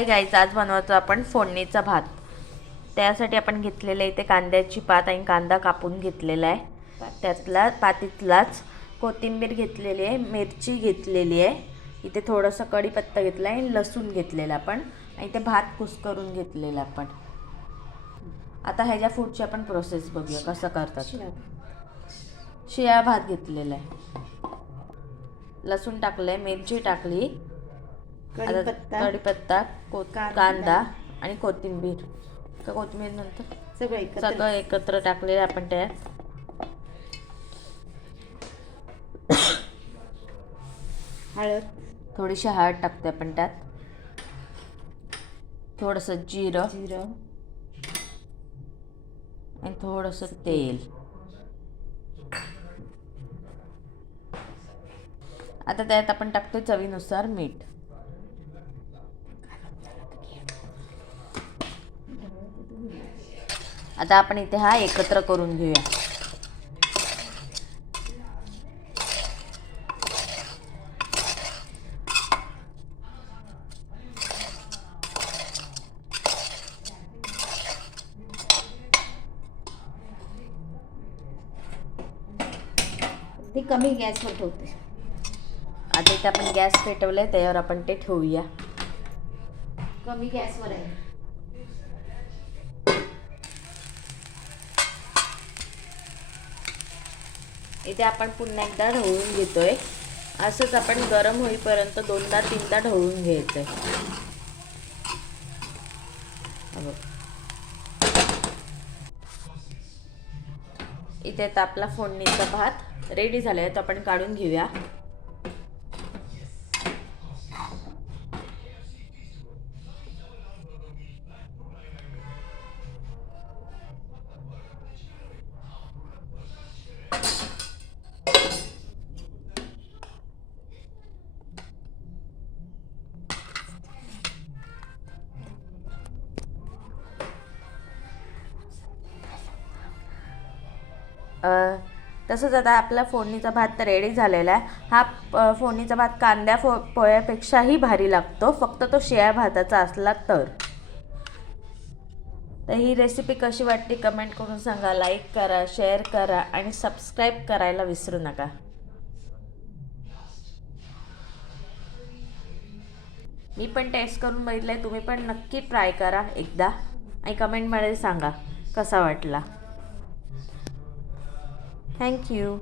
Hi guys, आज बनवतो आपण फोडणीचा भात। त्यासाठी आपण घेतलेले इथे कांद्याची पात आणि कांदा कापून घेतलेला आहे। त्यातला पातीतलाच कोथिंबीर घेतलेली आहे, मिरची घेतलेली आहे, इथे थोडासा कढीपत्ता घेतला आहे, लसूण घेतलेला आपण, आणि इथे भात कुस्करून घेतलेला आपण। आता ह्याच्या पुढची आपण प्रोसेस बघूया कसं करतात। शिळा भात घेतलेला आहे, लसूण टाकले, मिरची टाकली, कढीपत्ता, कांदा आणि कोथिंबीर नंतर सगळं एकत्र टाकलेलं आपण त्यात। हळद, थोडीशी हळद टाकते आपण त्यात, थोडंसं जिरं आणि थोडंसं तेल। आता त्यात आपण टाकतो चवीनुसार मीठ। आता आपण इथे हा एकत्र करून घेऊया। ते कमी गॅसवर ठेवते। आता इथे आपण गॅस पेटवलाय, त्यावर आपण ते ठेवूया। कमी गॅसवर आहे। इथे आपण पुन्हा एकदा ढवळून घेतोय। असंच आपण गरम होईपर्यंत दोनदा तीनदा ढवळून घ्यायचंय। इथे आता आपला फोडणीचा भात रेडी झालाय, तो आपण काढून घेऊया। तसंच आता आपला फोडणीचा भात तर रेडी झालेला आहे। हा फोडणीचा भात कांद्या पोळ्यापेक्षाही भारी लागतो, फक्त तो शिळ्या भाताचा असला तर। ही रेसिपी कशी वाटली कमेंट करून सांगा, लाईक करा, शेअर करा आणि सबस्क्राईब करायला विसरू नका। मी पण टेस्ट करून बघितलंय, तुम्ही पण नक्की ट्राय करा एकदा आणि कमेंटमध्ये सांगा कसा वाटला। थँक्यू।